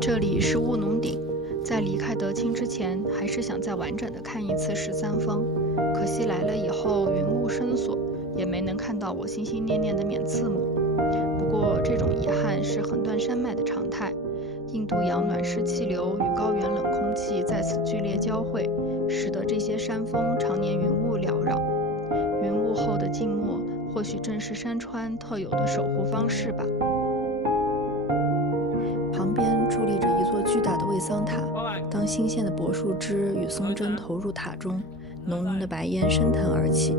这里是务农顶，在离开德清之前，还是想再完整的看一次13峰。可惜来了以后云雾深锁，也没能看到我心心念念的免刺母。不过这种遗憾是横断山脉的常态。印度洋暖湿气流与高原冷空气在此剧烈交汇，使得这些山峰常年云雾缭绕。云雾后的静默，或许正是山川特有的守护方式吧。旁边矗立着一座巨大的卫桑塔，当新鲜的柏树枝与松针投入塔中，浓浓的白烟升腾而起。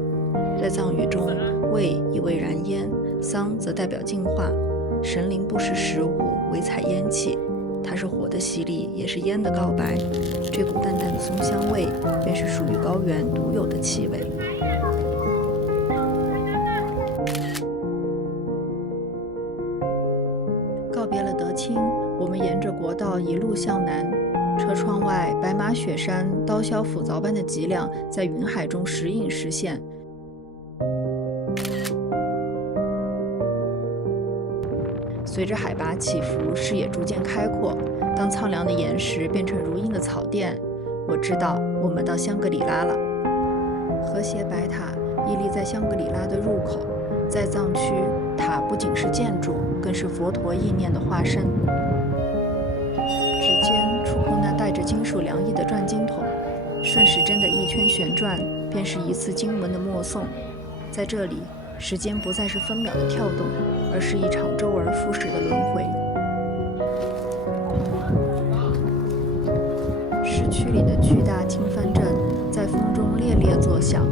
在藏语中，卫意为燃烟，桑则代表净化。神灵不食食物，唯采烟气。它是火的洗礼，也是烟的告白。这股淡淡的松香味，便是属于高原独有的气味。告别了德清，我们沿着国道一路向南。车窗外，白马雪山刀削斧凿般的脊梁在云海中时隐时现。随着海拔起伏，视野逐渐开阔。当苍凉的岩石变成如茵的草甸，我知道我们到香格里拉了。和谐白塔屹立在香格里拉的入口，在藏区，塔不仅是建筑，更是佛陀意念的化身。指尖触碰那带着金属凉意的转经筒，顺时针的一圈旋转，便是一次经文的默诵。在这里，时间不再是分秒的跳动，而是一场周而复始的轮回。市区里的巨大经幡阵在风中猎猎作响，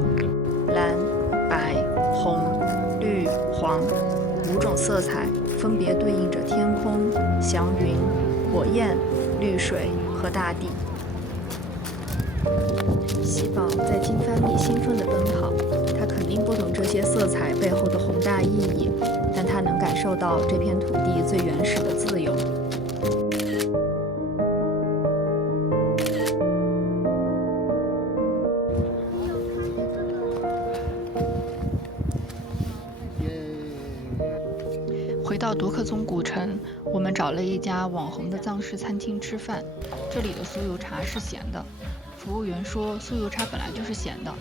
蓝、白、红、绿、黄5种色彩分别对应着天空、祥云、火焰、绿水和大地。喜宝在经幡里兴奋地奔跑，他肯定不懂这些色彩背后的宏大意义，但他能感受到这片土地最原始的自由。回到独克宗古城，我们找了一家网红的藏式餐厅吃饭。这里的酥油茶是咸的，服务员说酥油茶本来就是咸的，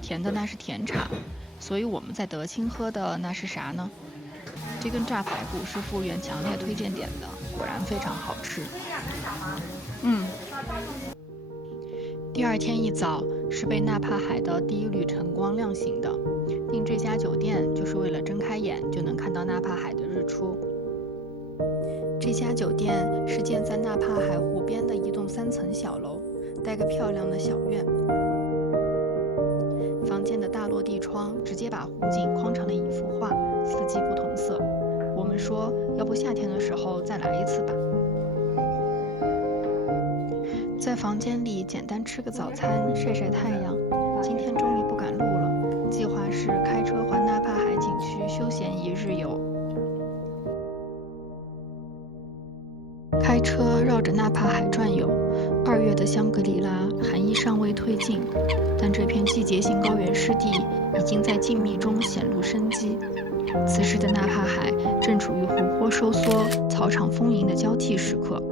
甜的那是甜茶，所以我们在德清喝的那是啥呢？这根炸排骨是服务员强烈推荐点的，果然非常好吃。第二天一早是被纳帕海的第一缕晨光亮醒的。订这家酒店就是为了睁开眼就能看到纳帕海的日出。这家酒店是建在纳帕海湖边的一栋3层小楼，带个漂亮的小院。房间的大落地窗直接把湖景框成了一幅画，四季不同色。我们说，要不夏天的时候再来一次吧。在房间里简单吃个早餐，晒晒太阳。今天终于不赶路了，计划是开车环纳帕海景区休闲1日游。开车绕着纳帕海转悠。2月的香格里拉寒意尚未退尽，但这片季节性高原湿地已经在静谧中显露生机。此时的纳帕海正处于湖泊收缩、草场丰盈的交替时刻，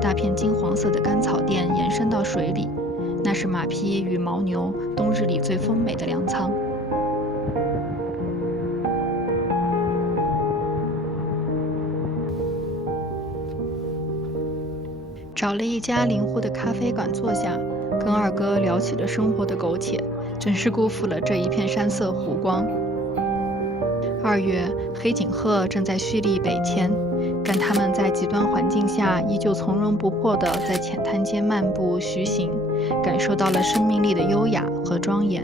大片金黄色的干草甸延伸到水里，那是马匹与牦牛冬日里最丰美的粮仓。找了一家临湖的咖啡馆坐下，跟二哥聊起了生活的苟且，真是辜负了这一片山色湖光。2月，黑颈鹤正在蓄力北迁，但它们在极端环境下依旧从容不迫地在浅滩间漫步徐行，感受到了生命力的优雅和庄严。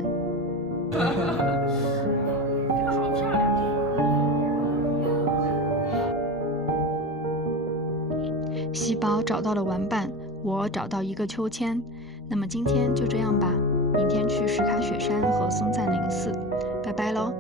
细胞找到了玩伴，我找到一个秋千。那么今天就这样吧，明天去石卡雪山和松赞林寺，拜拜喽。